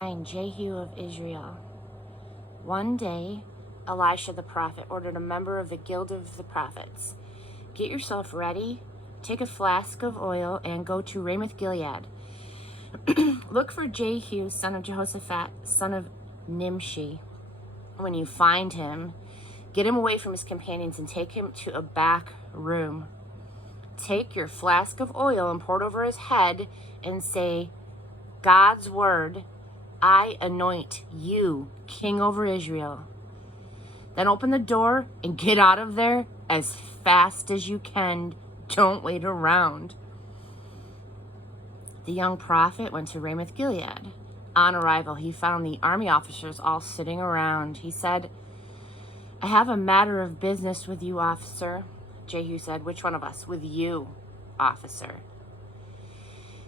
Jehu of Israel. One day, Elisha the prophet ordered a member of the guild of the prophets, "Get yourself ready, take a flask of oil, and go to Ramoth Gilead. Look for Jehu, son of Jehoshaphat, son of Nimshi. When you find him, get him away from his companions and take him to a back room. Take your flask of oil and pour it over his head and say, 'God's word, I anoint you king over Israel.' Then open the door and get out of there as fast as you can. Don't wait around." The young prophet went to Ramoth Gilead. On arrival, he found the army officers all sitting around. He said, "I have a matter of business with you, officer." Jehu said, "Which one of us?" "With you, officer."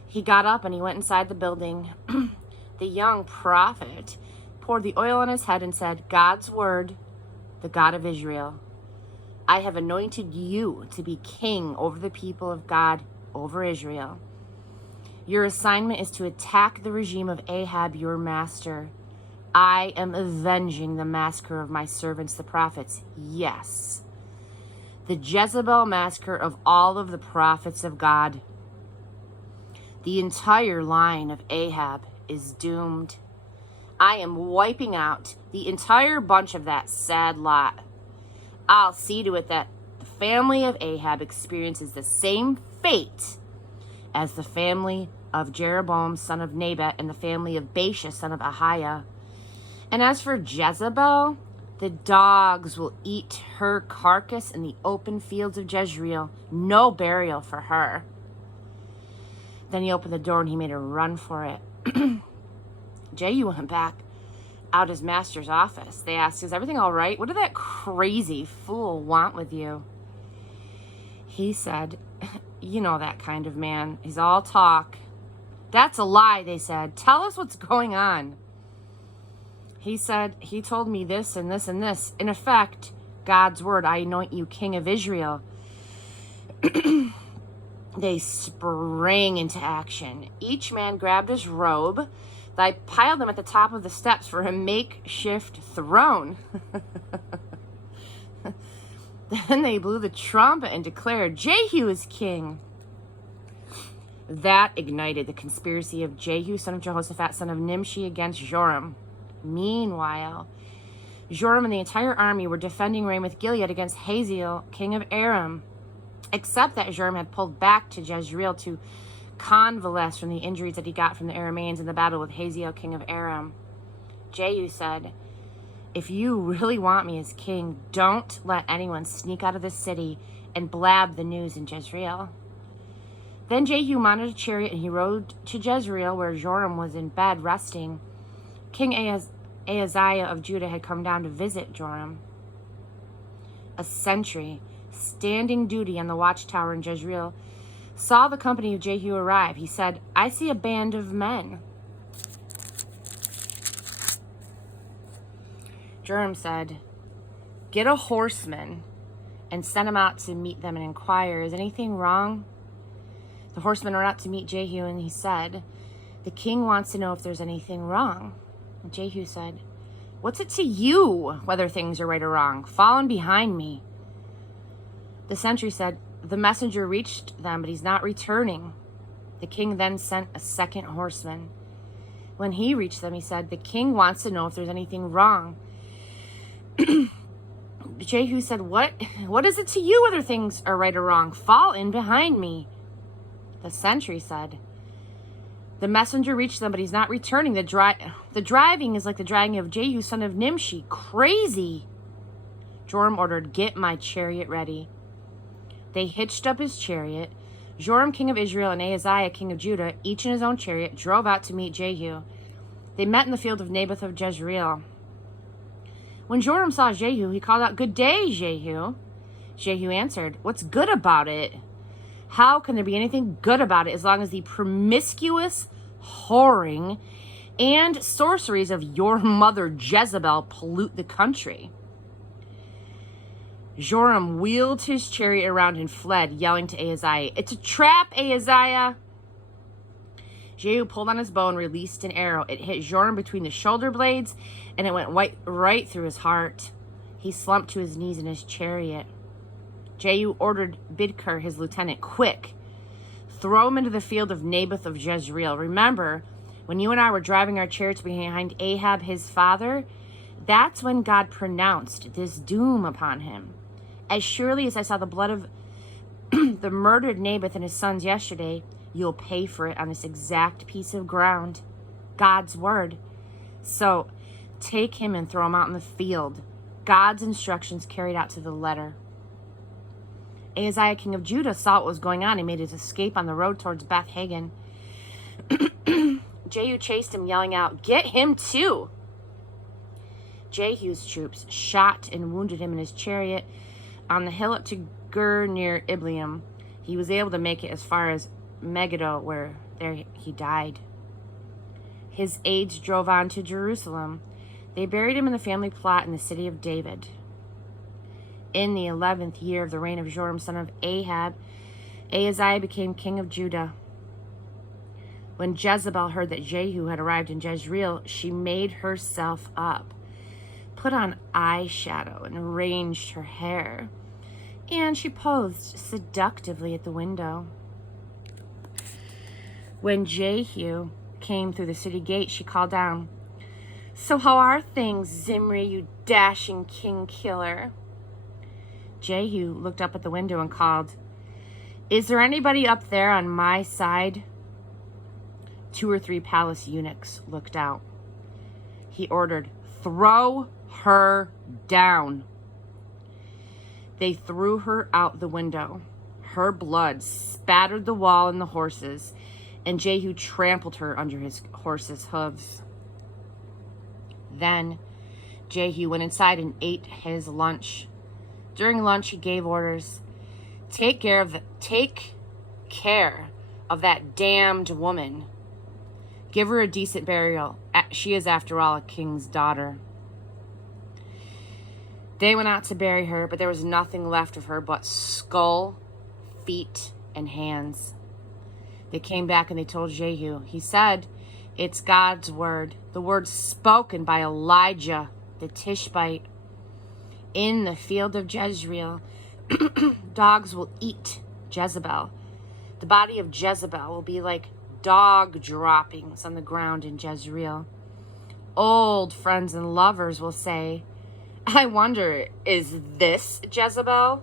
He got up and he went inside the building. The young prophet poured the oil on his head and said, "God's word, the God of Israel, I have anointed you to be king over the people of God, over Israel. Your assignment is to attack the regime of Ahab, your master. I am avenging the massacre of my servants, the prophets. Yes, the Jezebel massacre of all of the prophets of God. The entire line of Ahab is doomed. I am wiping out the entire bunch of that sad lot. I'll see to it that the family of Ahab experiences the same fate as the family of Jeroboam, son of Nebat, and the family of Baasha, son of Ahiah. And as for Jezebel, the dogs will eat her carcass in the open fields of Jezreel. No burial for her." Then he opened the door and he made a run for it. Jehu went back out his master's office. They asked, "Is everything all right? What did that crazy fool want with you?" He said, "You know that kind of man. He's all talk." "That's a lie," they said. "Tell us what's going on." He said, "He told me this and this and this. In effect, God's word, I anoint you king of Israel." They sprang into action. Each man grabbed his robe. They piled them at the top of the steps for a makeshift throne. Then they blew the trumpet and declared, "Jehu is king." That ignited the conspiracy of Jehu, son of Jehoshaphat, son of Nimshi, against Joram. Meanwhile, Joram and the entire army were defending Ramoth Gilead against Hazael, king of Aram, except that Joram had pulled back to Jezreel to convalesce from the injuries that he got from the Arameans in the battle with Hazael, king of Aram. Jehu said, "If you really want me as king, don't let anyone sneak out of the city and blab the news in Jezreel." Then Jehu mounted a chariot and he rode to Jezreel, where Joram was in bed resting. King Ahaziah of Judah had come down to visit Joram. A sentry, standing duty on the watchtower in Jezreel, saw the company of Jehu arrive. He said, "I see a band of men." Joram said, "Get a horseman and send him out to meet them and inquire, is anything wrong?" The horsemen went out to meet Jehu, and he said, "The king wants to know if there's anything wrong." And Jehu said, "What's it to you whether things are right or wrong? Fall in behind me." The sentry said, "The messenger reached them, but he's not returning." The king then sent a second horseman. When he reached them, he said, "The king wants to know if there's anything wrong." Jehu said, What is it to you whether things are right or wrong? Fall in behind me." The sentry said, "The messenger reached them, but he's not returning. The driving is like the driving of Jehu, son of Nimshi. Crazy." Joram ordered, "Get my chariot ready." They hitched up his chariot. Joram, king of Israel, and Ahaziah, king of Judah, each in his own chariot, drove out to meet Jehu. They met in the field of Naboth of Jezreel. When Joram saw Jehu, he called out, "Good day, Jehu." Jehu answered, "What's good about it? How can there be anything good about it as long as the promiscuous, whoring, and sorceries of your mother Jezebel pollute the country?" Joram wheeled his chariot around and fled, yelling to Ahaziah, "It's a trap, Ahaziah!" Jehu pulled on his bow and released an arrow. It hit Joram between the shoulder blades, and it went right through his heart. He slumped to his knees in his chariot. Jehu ordered Bidkar, his lieutenant, quick, throw him into the field of Naboth of Jezreel. Remember, when you and I were driving our chariots behind Ahab, his father, that's when God pronounced this doom upon him. As surely as I saw the blood of the murdered Naboth and his sons yesterday, you'll pay for it on this exact piece of ground. God's word. So take him and throw him out in the field. God's instructions carried out to the letter. Ahaziah, king of Judah, saw what was going on. He made his escape on the road towards Beth Hagan. Jehu chased him, yelling out, "Get him too!" Jehu's troops shot and wounded him in his chariot on the hill up to Gur near Ibleam. He was able to make it as far as Megiddo, where there he died. His aides drove on to Jerusalem. They buried him in the family plot in the city of David. In the 11th year of the reign of Joram, son of Ahab, Ahaziah became king of Judah. When Jezebel heard that Jehu had arrived in Jezreel, she made herself up, put on eyeshadow, and arranged her hair. And she posed seductively at the window. When Jehu came through the city gate, she called down, "So how are things, Zimri, you dashing king killer?" Jehu looked up at the window and called, "Is there anybody up there on my side?" 2 or 3 palace eunuchs looked out. He ordered, "Throw her down." They threw her out the window. Her blood spattered the wall and the horses, and Jehu trampled her under his horse's hooves. Then Jehu went inside and ate his lunch. During lunch, he gave orders, Take care of that damned woman. Give her a decent burial. She is, after all, a king's daughter." They went out to bury her, but there was nothing left of her but skull, feet, and hands. They came back and they told Jehu. He said, "It's God's word, the word spoken by Elijah the Tishbite. In the field of Jezreel, dogs will eat Jezebel. The body of Jezebel will be like dog droppings on the ground in Jezreel. Old friends and lovers will say, 'I wonder, is this Jezebel?'"